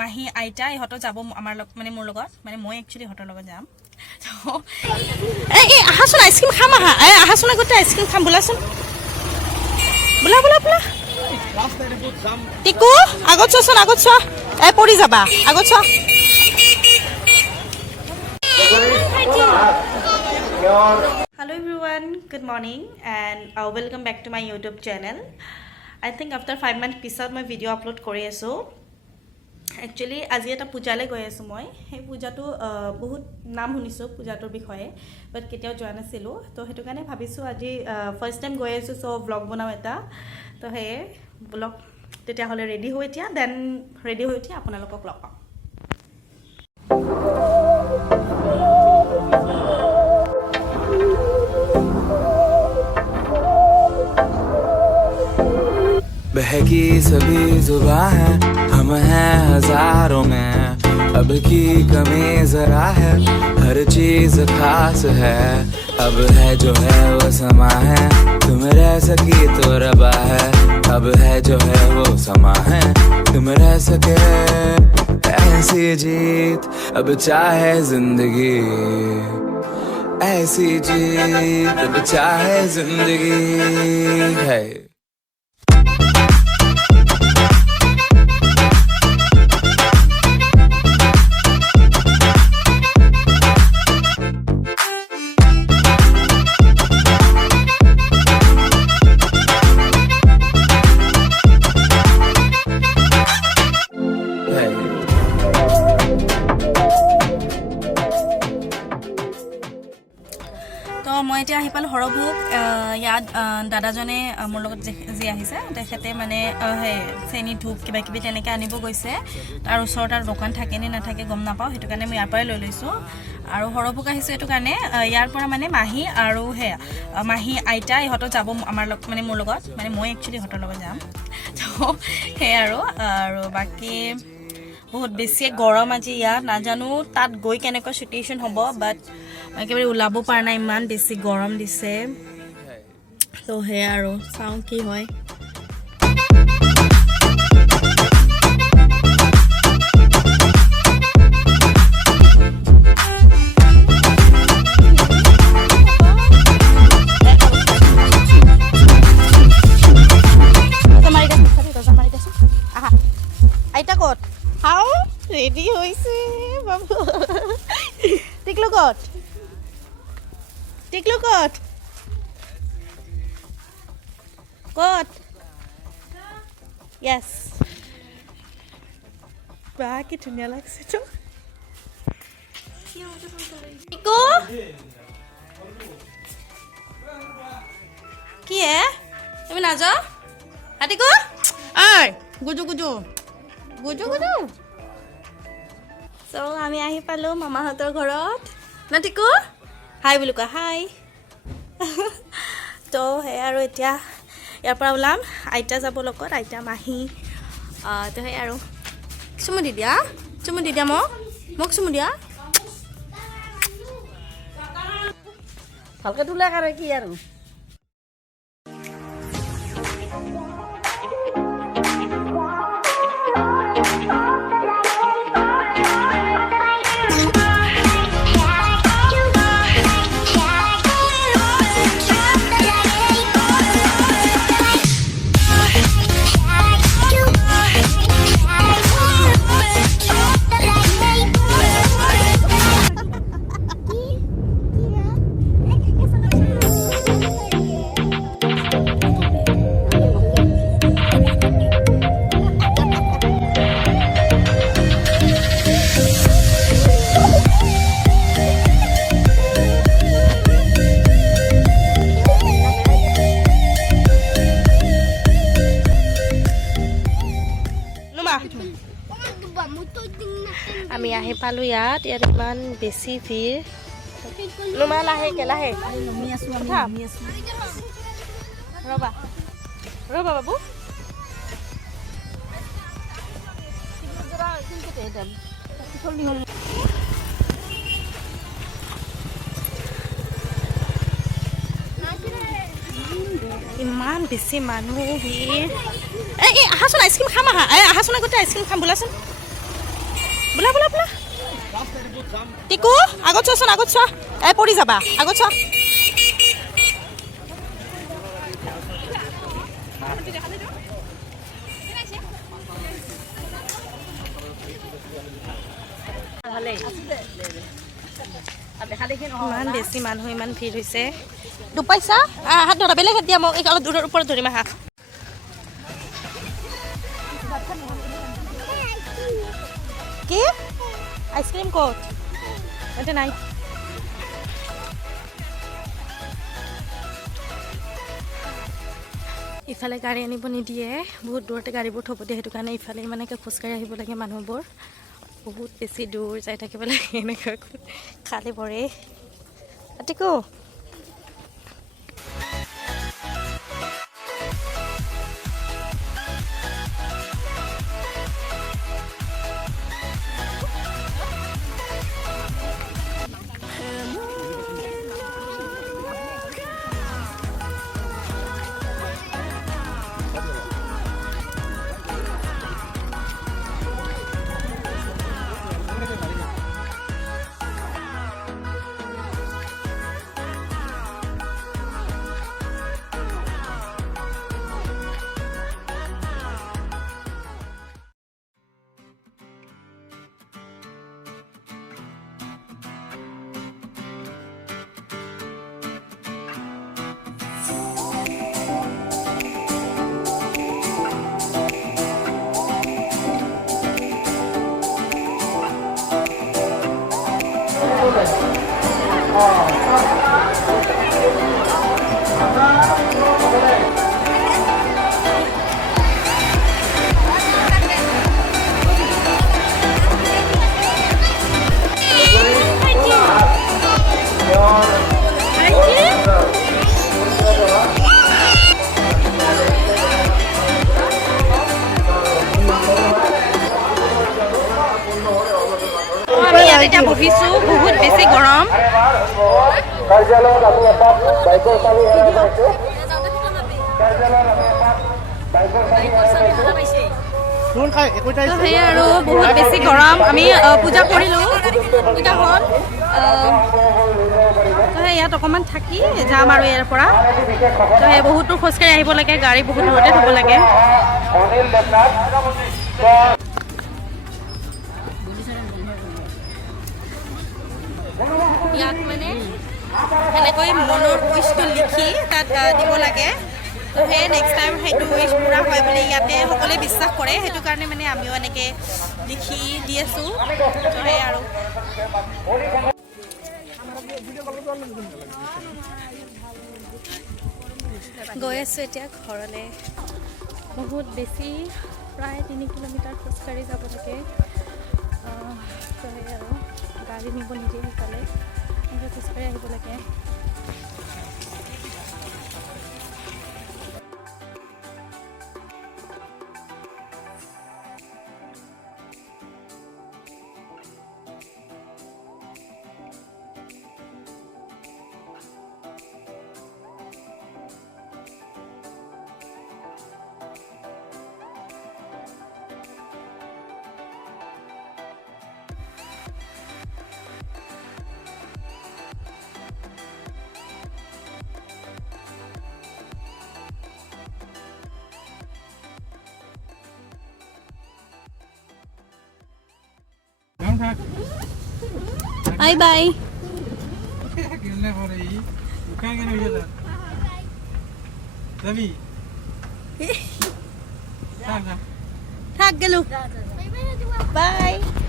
মাহী আইতা ইহঁতো যাব আমাৰ মানে মোৰ লগত মানে মই একচুৱেলি ইহঁতৰ লগত যাম এই আহাচোন আইচক্ৰীম খাম আহাচোন আগতে আইচক্ৰীম খাম বোলাচোন বোলা বোলা বোলা টিকু আগত চোৱাচোন আগত চোৱা এই পৰি যাবা আগত চোৱা Hello everyone, good morning and welcome back to my YouTube channel. I think after 5 months pisot my video upload kori aso. Actually আজি এটা পূজালে গৈ আছো মই এই পূজাটো বহুত নাম শুনিছো পূজাটোৰ বিষয়ে বাট কেতিয়াও যোৱা নাছিলো তো হেতু কাৰণে ভাবিছো আজি ফাৰ্স্ট টাইম গৈ আছো সো ব্লগ বনাও এটা তো হে ব্লগ তেতিয়া হলে ৰেডি হৈ এতিয়া দেন ৰেডি হৈ উঠি আপোনালোকক লগ পাম बहकी सभी जुबां है हम हैं हजारों में अब की कमी जरा है हर चीज खास है अब है जो है वो समा है तुम रह सकी तो रबा है अब है जो है वो समा है तुम रह सके ऐसी जीत अब चाहे जिंदगी ऐसी जीत अब चाहे जिंदगी है মই এতিয়া আহি পালো হৰভোগ ইয়াত দাদাজনে মোৰ লগত যি আহিছে তেখেতে মানে হে চেনি ধূপ কিবা কিবি তেনেকৈ আনিব গৈছে তাৰ ওচৰত আৰু দোকান থাকে নে নাথাকে গম নাপাওঁ সেইটো কাৰণে মই ইয়াৰ পৰাই লৈ লৈছোঁ আৰু হৰভোগ আহিছে এইটো কাৰণে ইয়াৰ পৰা মানে মাহী আৰু হে মাহী আইতা ইহঁতো যাব আমাৰ মানে মোৰ লগত মানে মই একচুৱেলি ইহঁতৰ লগত যাম তো হে আৰু বাকী বহুত বেছি গৰম আজি ইয়াত নাজানো তাত গৈ কেনেকুৱা সিচুৱেশ্যন হ'ব বাট একেবাৰে ওলাব পৰা নাই ইমান বেছি গৰম দিছে তো হে আৰু চাওঁ কি হয় আইতা ক'ত হাও ৰেডি হৈছে বাবু টিকলু ক'ত টিকলু ক'ত ক'ত য়েছ বা কি ধুনীয়া লাগছে তো টিকু কি হে তুমি নাযাও টিকু ঐ গুজু গুজু গুজু গুজু চ' আমি আহি পালোঁ মামাহঁতৰ ঘৰত না টিকু হাই বুলি কোৱা হাই তো সেই আৰু এতিয়া ইয়াৰ পৰা ওলাম আইতা যাব লগত আইতা মাহী তো সেই আৰু চুমু দি দিয়া মোক চুমু দিয়া ভালকে তোলা কৰে কি আৰু আমি আহি পালোঁ ইয়াত ইমান বেছি ভিৰ নুমা লাহেকে লাহে ৰ'বা ৰ'বা বাবু ইমান বেছি মানুহ ভিৰ এই আহাচোন আইচক্ৰীম খাম আহাচোন আগতে আইচক্ৰীম খাম বোলাচোন বোলা বোলা বোলা টিকু আগত চোৱাচোন আগত চোৱা এই পৰি যাবা আগত চোৱা ইমান বেছি মানুহ ইমান ভিৰ হৈছে দুপাইছা হাত ধৰা বেলেগ হাত দিয়া মোক অলপ দূৰৰ ওপৰত ধৰিম আহা কি আইচক্ৰীম ক'ত এটা নাই ইফালে গাড়ী আনিব নিদিয়ে বহুত দূৰতে গাড়ীবোৰ থ'ব দিয়ে সেইটো কাৰণে ইফালে ইমানকৈ খোজকাঢ়ি আহিব লাগে মানুহবোৰ বহুত বেছি দূৰ যাই থাকিব লাগে এনেকৈ খালী পৰে টিকু এতিয়া বহিছো বহুত বেছি গৰম আৰু বহুত বেছি গৰম আমি পূজা কৰিলো পূজা হ'ল ইয়াত অকণমান থাকি যাম আৰু ইয়াৰ পৰা সেই বহুতো খোজকাঢ়ি আহিব লাগে গাড়ী বহুত দূৰতে থ'ব লাগে ইয়াত মানে এনেকৈ মনৰ উইচটো লিখি তাত দিব লাগে তো সেই নেক্সট টাইম সেইটো উইচ পূৰা হয় বুলি ইয়াতে সকলোৱে বিশ্বাস কৰে সেইটো কাৰণে মানে আমিও এনেকৈ লিখি দি আছোঁ তো সেই আৰু গৈ আছোঁ এতিয়া ঘৰলৈ বহুত বেছি প্ৰায় 3 কিলোমিটাৰ খোজকাঢ়ি যাব লাগে তো সেই আৰু গাড়ী নিব নিদিয়ে সেইফালে এনেকৈ খোজকাঢ়ি আহিব লাগে Bye bye. Thak gelo. Bye.